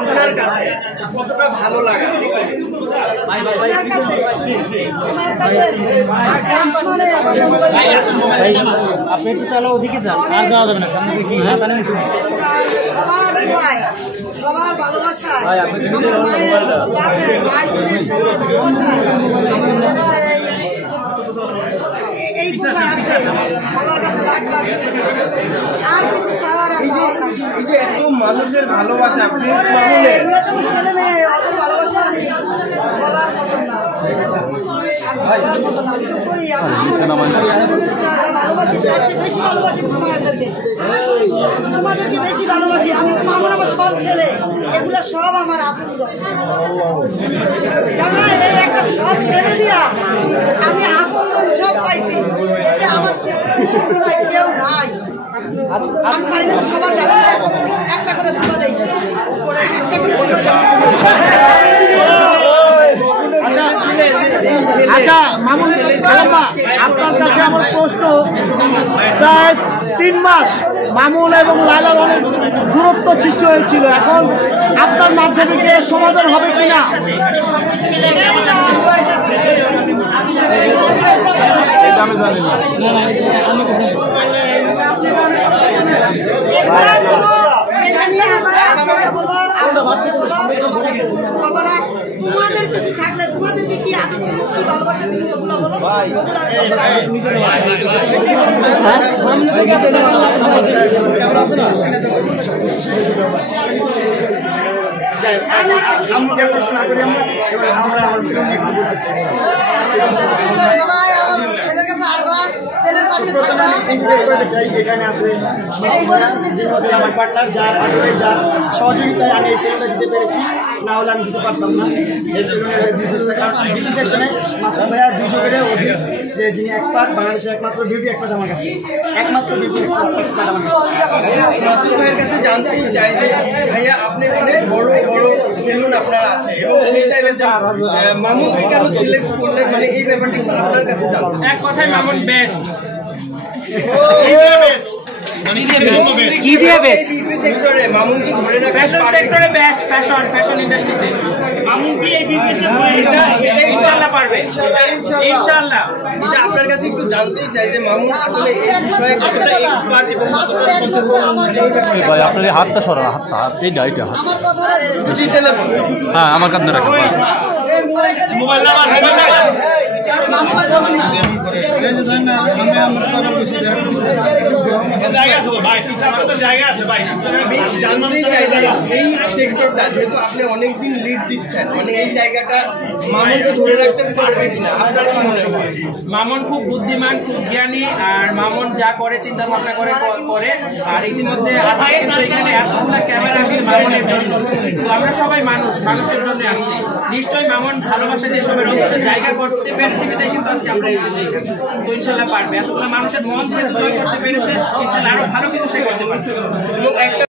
আপনার কাছে কতটা ভালো লাগে? আপনি একটু তাহলে ওদিকে যান, আর যাওয়া যাবে না সামনে কি সবার ভালোবাসা আমার মায়ের বাপের মায়ের সবার ভালোবাসা আমার এই পূজায় আছে আমার কাছে লাখ লাখ আর কিছু চাওয়ার এত মানুষের ভালোবাসা ছেলে মেয়ে ওদের ভালোবাসা আমি বলার মতো না বলার মতো না ভালোবাসি তার চেয়ে বেশি ভালোবাসি তোমাদেরকে বেশি ভালোবাসি আমি তো মামুন আমার সব ছেলে এগুলো সব আমার আপনজন কারণ এই একটা সব ছেলে দিয়া আমি আপনজন সব পাইছি এতে আমার কেউ নাই আমি পারি না সবার গেলে একটা করে সুবা দেই একটা করে সুবা দেই। আচ্ছা মামুন আপনার কাছে আমার প্রশ্ন, প্রায় 3 মাস মামুন এবং লালার অনেক দূরত্ব সৃষ্টি হয়েছিল, এখন আপনার মাধ্যমিকের সমাধান হবে কিনা? তোমাদের কিছু থাকলে তোমাদেরকে কি আনন্দ কি ভালোবাসা দিল ওগুলো বলো ছেলের কাছে আসবা ছেলের পাশে এখানে আছে আমার পার্টনার, যার আগ্রহে যার সহযোগিতায় আমি এই সেলুনটা দিতে পেরেছি, না হলে আমি দিতে পারতাম না। এই সেলুনের বিজনেসটা কারণ বিউটি সেকশনে মাসুদ ভাইয়া 2 যুগের অধিক যে যিনি এক্সপার্ট, বাংলাদেশে একমাত্র বিউটি এক্সপার্ট আমার কাছে, একমাত্র বিউটি এক্সপার্ট আমার কাছে। মাসুদ ভাইয়ের কাছে জানতেই চাই যে ভাইয়া আপনি অনেক বড় বড় সেলুন আপনার আছে এবং এই টাইপের মামুনকে কেন সিলেক্ট করলেন, মানে এই ব্যাপারটা কিন্তু আপনার কাছে জানতে। এক কথায় মামুন বেস্ট। ফ্যাশন ইন্ডাস্ট্রিতে মামুন কি এই বিজনেসে ইনশাআল্লাহ পারবে, ইনশাআল্লাহ। এটা আপনার কাছে একটু জানতেই চাই যে মামুন আসলে এই বিষয়ে কতটা এক্সপার্ট এবং ভাই আপনার এই হাতটা সরা, হাতটা এইটা এইটা ডিটেইলে হ্যাঁ আমার কাছে রাখুন। মোবাইল নাম্বার জানতেই চাই যে এই সেক্টরটা যেহেতু আপনি অনেকদিন লিড দিচ্ছেন, মানে এই জায়গাটা মামুনকে ধরে রাখতে পারবে কিনা আপনার কি মনে হয়? মামুন খুব বুদ্ধিমান, খুব জ্ঞানী, আর মামুন যা করে চিন্তা ভাবনা করে আর ইতিমধ্যে এখানে এতগুলো ক্যামেরা আসে মামুনের জন্য। তো আমরা সবাই মানুষের জন্য আসছি, নিশ্চয়ই মামুন ভালোবাসা দিয়ে সবাই অন্তত জায়গা করতে পেরেছে, এটাই কিন্তু আজকে আমরা এসেছি। তো ইনশাল্লাহ পারবে, এতগুলো মানুষের মন যেহেতু জয় করতে পেরেছে, ইনশাল্লাহ আরো ভালো কিছু সে করতে পারবে।